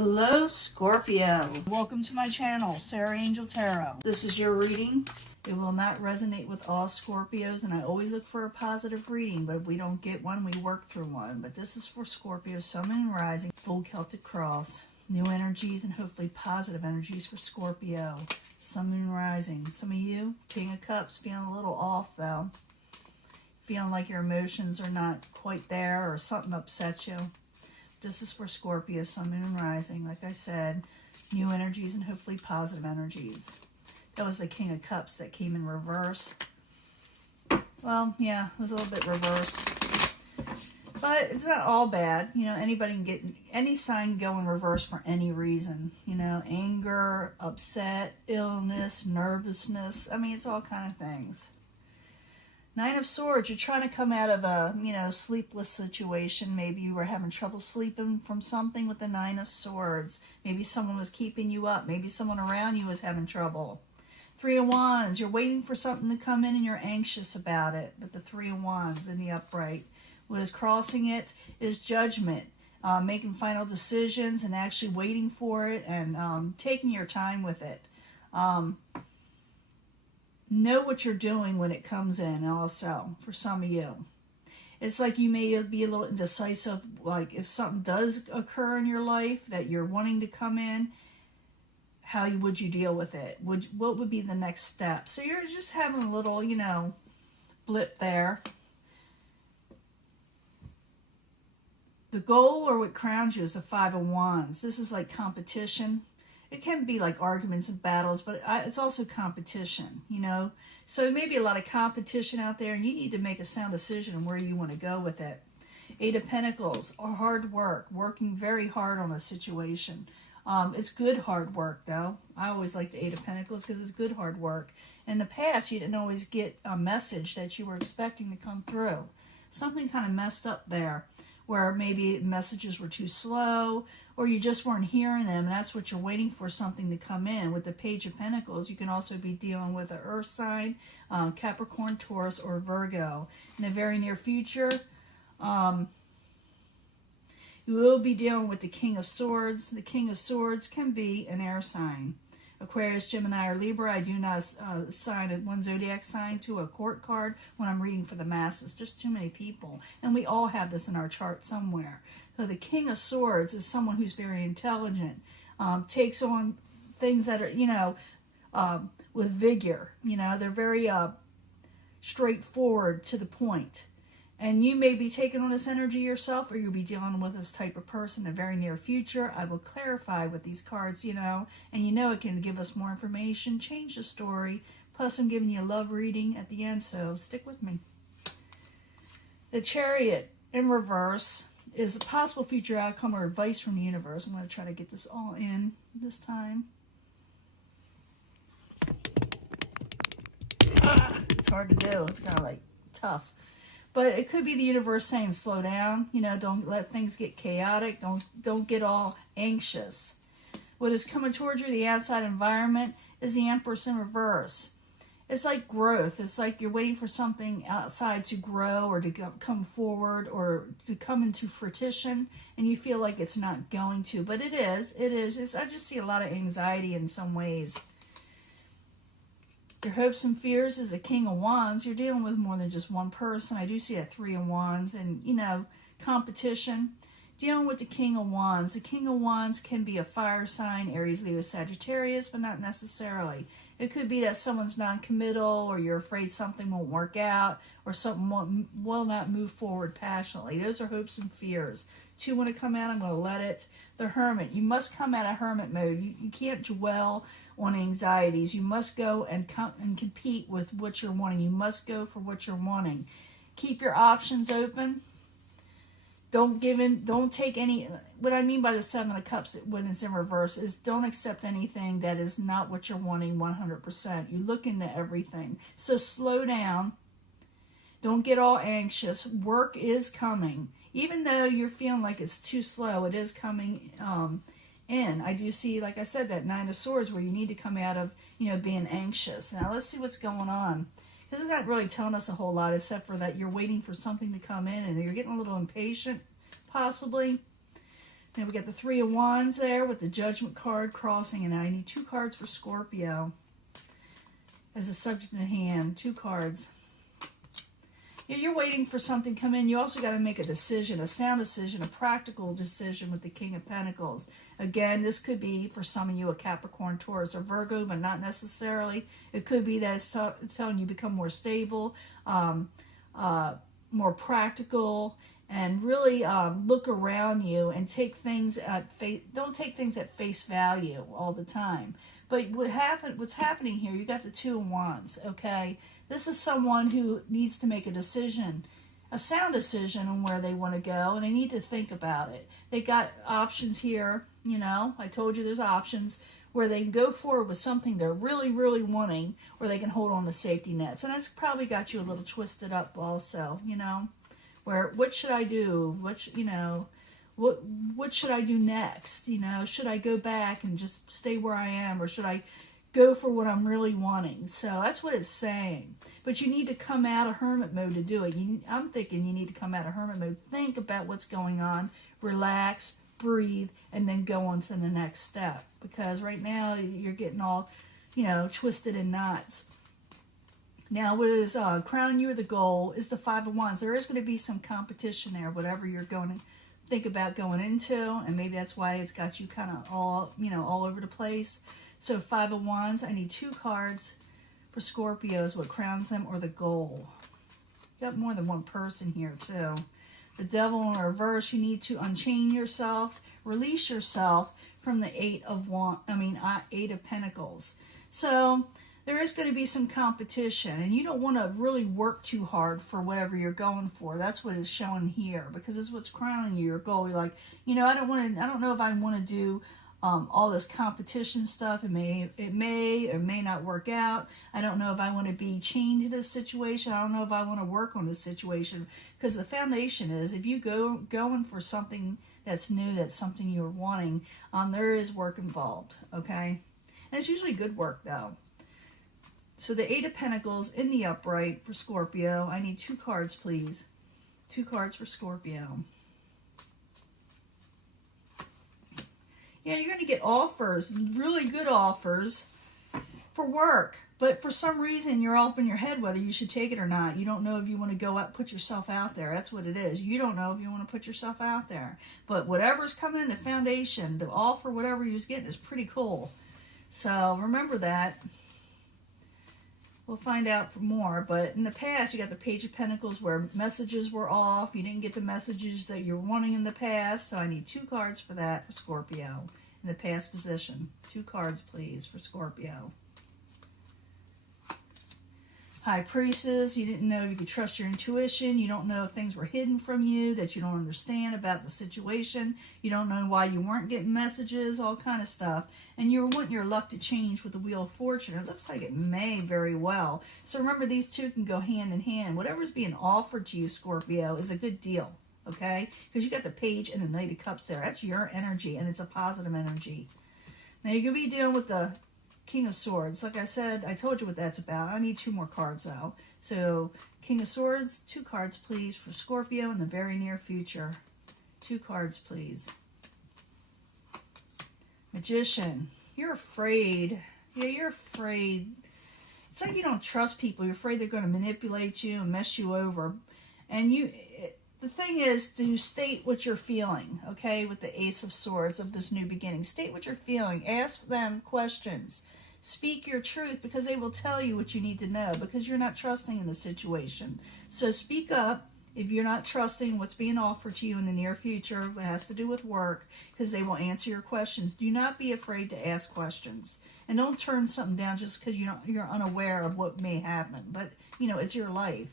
Hello, Scorpio. Welcome to my channel, Sarah Angel Tarot. This is your reading. It will not resonate with all Scorpios, and I always look for a positive reading, but if we don't get one, we work through one. But this is for Scorpio, Sun and Rising, full Celtic cross. New energies and hopefully positive energies for Scorpio, Sun and Rising. Some of you, King of Cups, feeling a little off though. Feeling like your emotions are not quite there or something upsets you. This is for Scorpio, Sun, Moon, and Rising. Like I said, new energies and hopefully positive energies. That was the King of Cups that came in reverse. Well, yeah, it was a little bit reversed. But it's not all bad. You know, anybody can get, any sign can go in reverse for any reason. You know, anger, upset, illness, nervousness. I mean, it's all kind of things. Nine of Swords, you're trying to come out of a, sleepless situation. Maybe you were having trouble sleeping from something with the Nine of Swords. Maybe someone was keeping you up. Maybe someone around you was having trouble. Three of Wands, you're waiting for something to come in and you're anxious about it. But the Three of Wands in the upright. What is crossing it is judgment. Making final decisions and actually waiting for it and taking your time with it. Know what you're doing when it comes in also, for some of you. It's like you may be a little indecisive, like if something does occur in your life that you're wanting to come in, how would you deal with it? What would be the next step? So you're just having a little, blip there. The goal or what crowns you is the Five of Wands. This is like competition. It can be like arguments and battles, but it's also competition, So there may be a lot of competition out there, and you need to make a sound decision on where you want to go with it. Eight of Pentacles, or hard work, working very hard on a situation. It's good hard work, though. I always like the Eight of Pentacles because it's good hard work. In the past, you didn't always get a message that you were expecting to come through. Something kind of messed up there, where maybe messages were too slow, or you just weren't hearing them, and that's what you're waiting for, something to come in. With the Page of Pentacles, you can also be dealing with an earth sign, Capricorn, Taurus, or Virgo. In the very near future, you will be dealing with the King of Swords. The King of Swords can be an air sign. Aquarius, Gemini, or Libra. I do not assign one zodiac sign to a court card when I'm reading for the masses. Just too many people. And we all have this in our chart somewhere. So the King of Swords is someone who's very intelligent, takes on things that are, with vigor. They're very straightforward to the point. And you may be taking on this energy yourself, or you'll be dealing with this type of person in the very near future. I will clarify with these cards, and it can give us more information, change the story. Plus, I'm giving you a love reading at the end, so stick with me. The Chariot in reverse is a possible future outcome or advice from the universe. I'm going to try to get this all in this time. It's hard to do. It's kind of like tough. But it could be the universe saying, slow down. Don't let things get chaotic. Don't get all anxious. What is coming towards you, the outside environment, is the Empress in reverse. It's like growth. It's like you're waiting for something outside to grow or to come forward or to come into fruition, and you feel like it's not going to. But it is. It is. I just see a lot of anxiety in some ways. Your hopes and fears is a King of Wands. You're dealing with more than just one person. I do see a Three of Wands and, competition. Dealing with the King of Wands. The King of Wands can be a fire sign, Aries, Leo, Sagittarius, but not necessarily. It could be that someone's non-committal, or you're afraid something won't work out, or something will not move forward passionately. Those are hopes and fears. Two want to come out, I'm going to let it. The Hermit. You must come out of hermit mode. You can't dwell on anxieties. You must go and compete with what you're wanting. You must go for what you're wanting. Keep your options open. Don't give in. Don't take any. What I mean by the Seven of Cups when it's in reverse is don't accept anything that is not what you're wanting 100%. You look into everything. So slow down. Don't get all anxious. Work is coming. Even though you're feeling like it's too slow, it is coming in. I do see, like I said, that Nine of Swords where you need to come out of, being anxious. Now let's see what's going on. This is not really telling us a whole lot, except for that you're waiting for something to come in and you're getting a little impatient, possibly. Then we got the Three of Wands there with the Judgment card crossing, and I need 2 cards for Scorpio as a subject in hand. 2 cards. Yeah, you're waiting for something to come in. You also got to make a decision, a sound decision, a practical decision with the King of Pentacles. Again, this could be for some of you a Capricorn, Taurus, or Virgo, but not necessarily. It could be that it's telling you become more stable, more practical, and really look around you and take things at face. Don't take things at face value all the time. But what's happening here? You got the Two of Wands. Okay. This is someone who needs to make a decision, a sound decision on where they want to go, and they need to think about it. They got options here, you know. I told you there's options where they can go forward with something they're really, really wanting, or they can hold on to safety nets. And that's probably got you a little twisted up also, you know, where what should I do? What should I do next? You know, should I go back and just stay where I am, or should I go for what I'm really wanting? So that's what it's saying. But you need to come out of hermit mode to do it. I'm thinking you need to come out of hermit mode. Think about what's going on. Relax, breathe, and then go on to the next step. Because right now you're getting all, you know, twisted in knots. Now what is crowning you with the goal is the Five of Wands. There is going to be some competition there, whatever you're going to think about going into. And maybe that's why it's got you kind of all, you know, all over the place. So 5 of Wands, I need 2 cards for Scorpios, what crowns them, or the goal. You got more than one person here too. The Devil in reverse, you need to unchain yourself, release yourself from the 8 of Pentacles. So there is going to be some competition, and you don't want to really work too hard for whatever you're going for. That's what is showing here, because it's what's crowning you, your goal. You're like, you know, I don't know if I want to do all this competition stuff. It may or may not work out. I don't know if I want to be chained to this situation. I don't know if I want to work on this situation, because the foundation is, if you going for something that's new, that's something you're wanting, there is work involved. Okay, and it's usually good work though. So the 8 of Pentacles in the upright for Scorpio. I need 2 cards, please. 2 cards for Scorpio. Yeah, you're going to get offers, really good offers for work. But for some reason, you're all up in your head whether you should take it or not. You don't know if you want to go out, put yourself out there. That's what it is. You don't know if you want to put yourself out there. But whatever's coming in the foundation, the offer, whatever you're getting, is pretty cool. So remember that. We'll find out for more. But in the past, you got the Page of Pentacles where messages were off. You didn't get the messages that you're wanting in the past. So I need 2 cards for that for Scorpio in the past position. 2 cards, please, for Scorpio. High Priestess, you didn't know you could trust your intuition. You don't know if things were hidden from you that you don't understand about the situation. You don't know why you weren't getting messages, all kind of stuff. And you want your luck to change with the Wheel of Fortune. It looks like it may very well. So remember, these two can go hand in hand. Whatever's being offered to you, Scorpio, is a good deal, okay? Because you got the Page and the Knight of Cups there. That's your energy, and it's a positive energy. Now, you're going to be dealing with the King of Swords. Like I said, I told you what that's about. I need 2 more cards, though. So, King of Swords, 2 cards, please, for Scorpio in the very near future. 2 cards, please. Magician, you're afraid. Yeah, you're afraid. It's like you don't trust people. You're afraid they're going to manipulate you and mess you over. And the thing is to state what you're feeling, okay, with the Ace of Swords of this new beginning. State what you're feeling. Ask them questions. Speak your truth, because they will tell you what you need to know, because you're not trusting in the situation. So speak up if you're not trusting what's being offered to you in the near future. It has to do with work, because they will answer your questions. Do not be afraid to ask questions. And don't turn something down just because you're unaware of what may happen. But, you know, it's your life.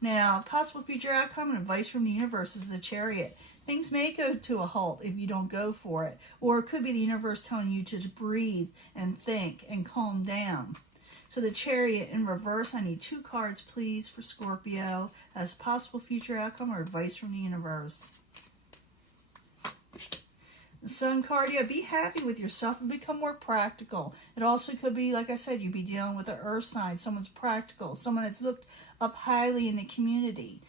Now, possible future outcome and advice from the universe is the Chariot. Things may go to a halt if you don't go for it. Or it could be the universe telling you to just breathe and think and calm down. So the Chariot in reverse, I need 2 cards, please, for Scorpio as possible future outcome or advice from the universe. The Sun card, yeah, be happy with yourself and become more practical. It also could be, like I said, you'd be dealing with an earth sign, someone's practical, someone that's looked up highly in the community.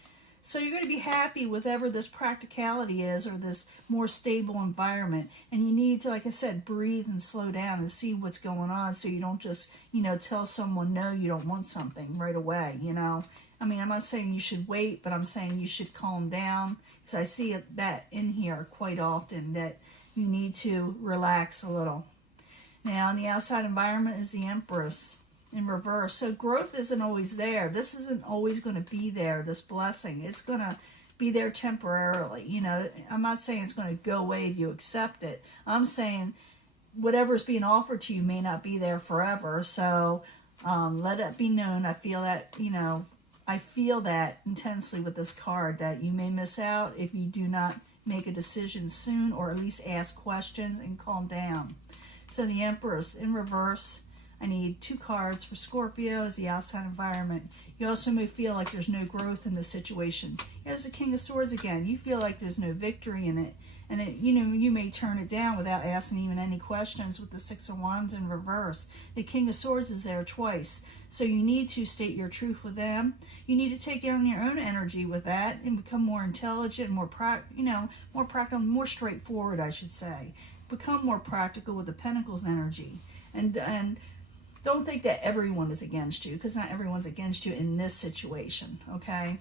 So you're going to be happy with whatever this practicality is, or this more stable environment. And you need to, like I said, breathe and slow down and see what's going on, so you don't just, you know, tell someone no, you don't want something right away, you know. I mean, I'm not saying you should wait, but I'm saying you should calm down, because I see that in here quite often, that you need to relax a little. Now, in the outside environment is the Empress in reverse. So growth isn't always there. This isn't always going to be there, this blessing. It's going to be there temporarily. You know, I'm not saying it's going to go away if you accept it. I'm saying whatever's being offered to you may not be there forever. So let it be known. I feel that, you know, I feel that intensely with this card, that you may miss out if you do not make a decision soon, or at least ask questions and calm down. So the Empress in reverse, I need 2 cards for Scorpio as the outside environment. You also may feel like there's no growth in this situation. Here's the King of Swords again. You feel like there's no victory in it. And it, you know, you may turn it down without asking even any questions with the 6 of Wands in reverse. The King of Swords is there twice. So you need to state your truth with them. You need to take on your own energy with that and become more intelligent, more more practical, more straightforward, I should say. Become more practical with the Pentacles energy. And don't think that everyone is against you, because not everyone's against you in this situation, okay?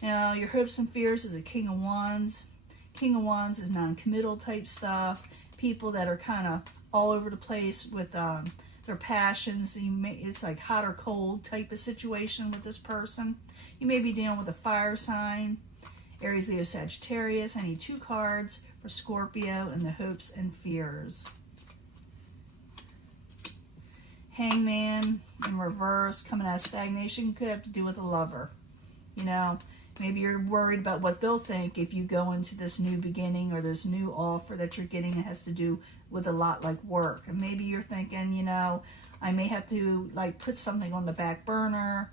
Now, your hopes and fears is a King of Wands. King of Wands is non-committal type stuff. People that are kind of all over the place with their passions. It's like hot or cold type of situation with this person. You may be dealing with a fire sign. Aries, Leo, Sagittarius. I need 2 cards for Scorpio and the hopes and fears. Hangman in reverse, coming out of stagnation, could have to do with a lover. You know, maybe you're worried about what they'll think if you go into this new beginning or this new offer that you're getting. It has to do with a lot like work. And maybe you're thinking, you know, I may have to like put something on the back burner,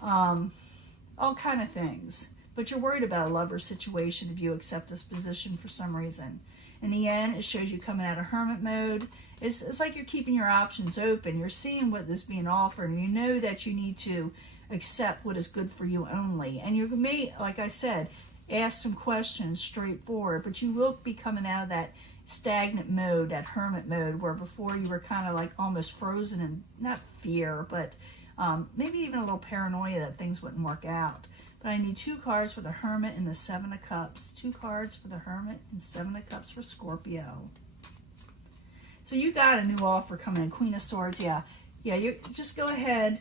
all kind of things. But you're worried about a lover situation if you accept this position for some reason. In the end, it shows you coming out of hermit mode. It's like you're keeping your options open. You're seeing what is being offered, and you know that you need to accept what is good for you only. And you may, like I said, ask some questions straightforward, but you will be coming out of that stagnant mode, that hermit mode, where before you were kind of like almost frozen in, not fear, but maybe even a little paranoia that things wouldn't work out. But I need 2 cards for the Hermit and the 7 of Cups. 2 cards for the Hermit and 7 of Cups for Scorpio. So you got a new offer coming in. Queen of Swords, yeah. You just go ahead.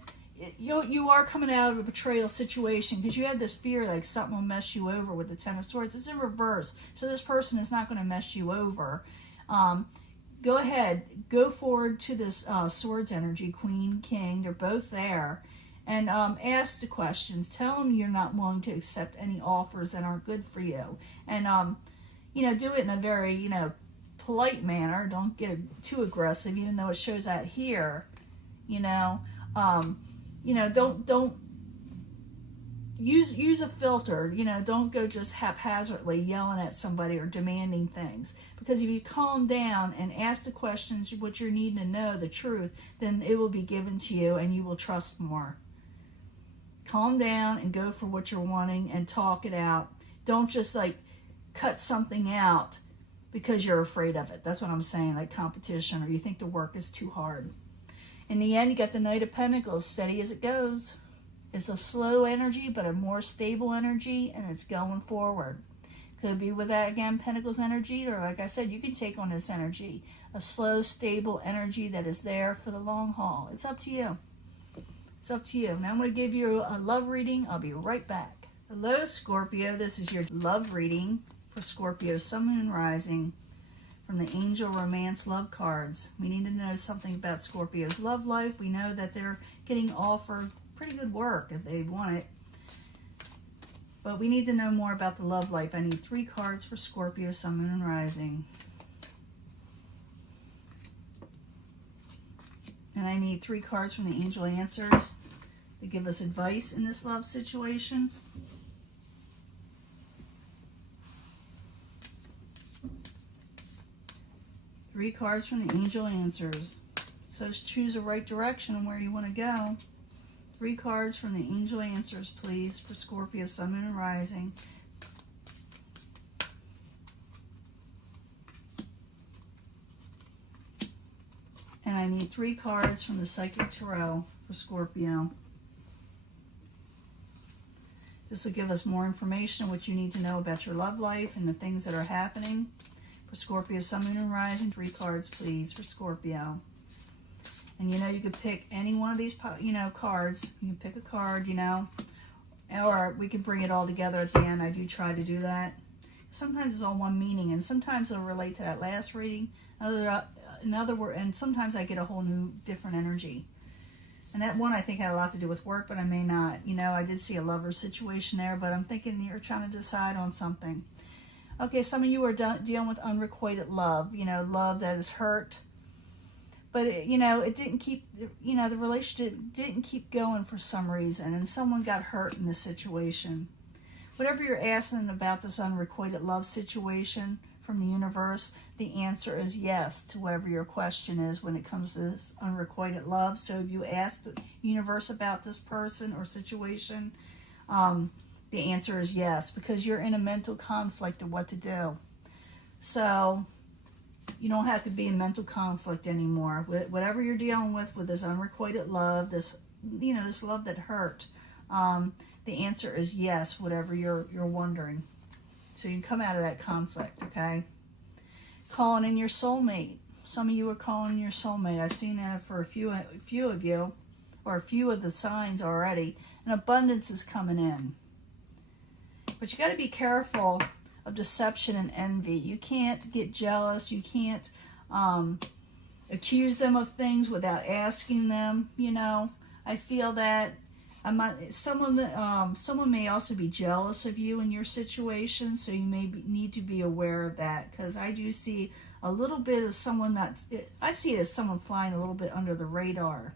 You are coming out of a betrayal situation, because you had this fear like something will mess you over with the 10 of Swords. It's in reverse. So this person is not going to mess you over. Go ahead. Go forward to this Swords energy, Queen, King. They're both there. And ask the questions. Tell them you're not willing to accept any offers that aren't good for you. And, do it in a very, polite manner. Don't get too aggressive, even though it shows out here. Don't use a filter. Don't go just haphazardly yelling at somebody or demanding things. Because if you calm down and ask the questions, what you're needing to know, the truth, then it will be given to you and you will trust more. Calm down and go for what you're wanting and talk it out. Don't just like cut something out because you're afraid of it. That's what I'm saying, like competition, or you think the work is too hard. In the end, you got the Knight of Pentacles, steady as it goes. It's a slow energy, but a more stable energy, and it's going forward. Could be with that, again, Pentacles energy, or like I said, you can take on this energy. A slow, stable energy that is there for the long haul. It's up to you. It's up to you. Now I'm going to give you a love reading. I'll be right back. Hello, Scorpio. This is your love reading for Scorpio, Sun, Moon, Rising, from the Angel Romance Love cards. We need to know something about Scorpio's love life. We know that they're getting offered pretty good work if they want it. But we need to know more about the love life. I need 3 cards for Scorpio, Sun, Moon, and Rising. And I need 3 cards from the Angel Answers to give us advice in this love situation. Three cards from the Angel Answers. So choose the right direction and where you want to go. 3 cards from the angel answers, please, for Scorpio, Sun, Moon, and Rising. And I need 3 cards from the Psychic Tarot for Scorpio. This will give us more information on what you need to know about your love life and the things that are happening. For Scorpio, Sun, Moon, and Rising, 3 cards, please, for Scorpio. And, you know, you could pick any one of these, you know, cards. You can pick a card, you know, or we could bring it all together at the end. I do try to do that. Sometimes it's all one meaning, and sometimes it'll relate to that last reading. In other words, and sometimes I get a whole new, different energy. And that one I think had a lot to do with work, but I may not. You know, I did see a lover situation there, but I'm thinking you're trying to decide on something. Okay, some of you are dealing with unrequited love, you know, love that is hurt. But, you know, it didn't keep, you know, the relationship didn't keep going for some reason, and someone got hurt in this situation. Whatever you're asking about this unrequited love situation from the universe, the answer is yes to whatever your question is when it comes to this unrequited love. So if you ask the universe about this person or situation, the answer is yes, because you're in a mental conflict of what to do. So you don't have to be in mental conflict anymore. Whatever you're dealing with this unrequited love, this, you know, this love that hurt, the answer is yes, whatever you're wondering. So you can come out of that conflict, okay? Calling in your soulmate. Some of you are calling in your soulmate. I've seen that for a few of you, or a few of the signs already. And abundance is coming in. But you got to be careful of deception and envy. You can't get jealous. You can't accuse them of things without asking them. You know, I feel that someone may also be jealous of you in your situation, so you may need to be aware of that, because I do see a little bit of someone I see it as someone flying a little bit under the radar.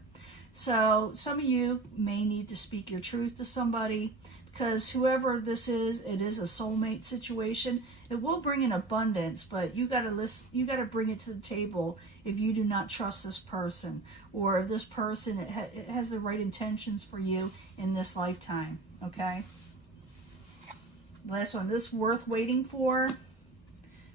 So some of you may need to speak your truth to somebody, because whoever this is, it is a soulmate situation. It will bring in abundance, but you got to bring it to the table if you do not trust this person, or if this person it has the right intentions for you in this lifetime, okay? Last one, this worth waiting for.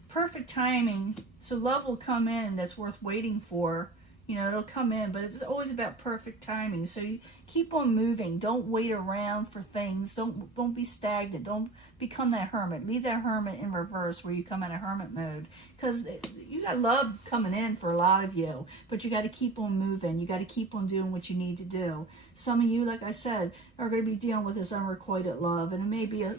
Perfect timing. So love will come in that's worth waiting for. You know, it'll come in, but it's always about perfect timing. So you keep on moving. Don't wait around for things. Don't be stagnant. Don't become that hermit. Leave that hermit in reverse where you come in a hermit mode. Because you got love coming in for a lot of you, but you got to keep on moving. You got to keep on doing what you need to do. Some of you, like I said, are going to be dealing with this unrequited love, and it may be a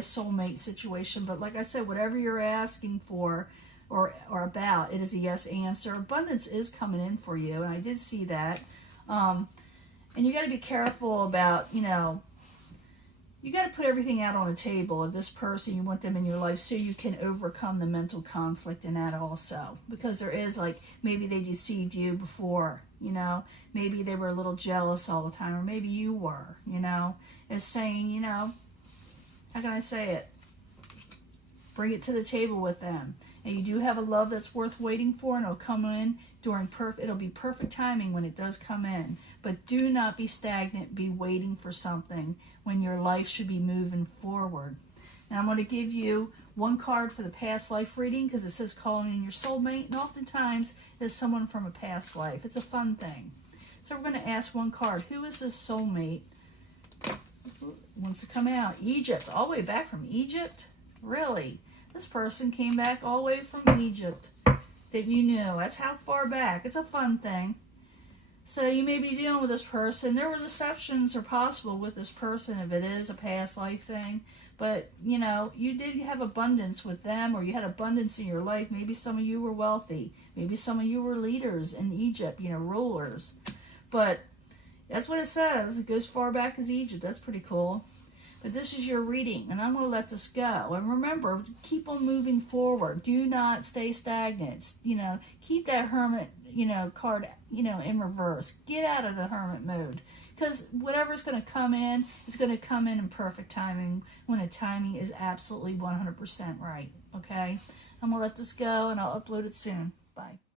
soulmate situation. But like I said, whatever you're asking for or about, it is a yes answer. Abundance is coming in for you, and I did see that. And you got to be careful about, you know, you got to put everything out on the table of this person. You want them in your life so you can overcome the mental conflict in that also. Because there is, like, maybe they deceived you before, you know. Maybe they were a little jealous all the time, or maybe you were, you know. It's saying, you know, how can I say it? Bring it to the table with them. And you do have a love that's worth waiting for, and it'll come in during it'll be perfect timing when it does come in. But do not be stagnant, be waiting for something when your life should be moving forward. And I'm going to give you one card for the past life reading, because it says calling in your soulmate, and oftentimes it's someone from a past life. It's a fun thing. So we're going to ask one card. Who is this soulmate? Who wants to come out? Egypt. All the way back from Egypt? Really? This person came back all the way from Egypt that you knew. That's how far back. It's a fun thing. So you may be dealing with this person. There were deceptions are possible with this person if it is a past life thing. But, you know, you did have abundance with them, or you had abundance in your life. Maybe some of you were wealthy. Maybe some of you were leaders in Egypt, you know, rulers. But that's what it says. It goes far back as Egypt. That's pretty cool. But this is your reading, and I'm going to let this go. And remember, keep on moving forward. Do not stay stagnant. You know, keep that hermit, you know, card, you know, in reverse. Get out of the hermit mode. Because whatever's going to come in, it's going to come in perfect timing when the timing is absolutely 100% right. Okay? I'm going to let this go, and I'll upload it soon. Bye.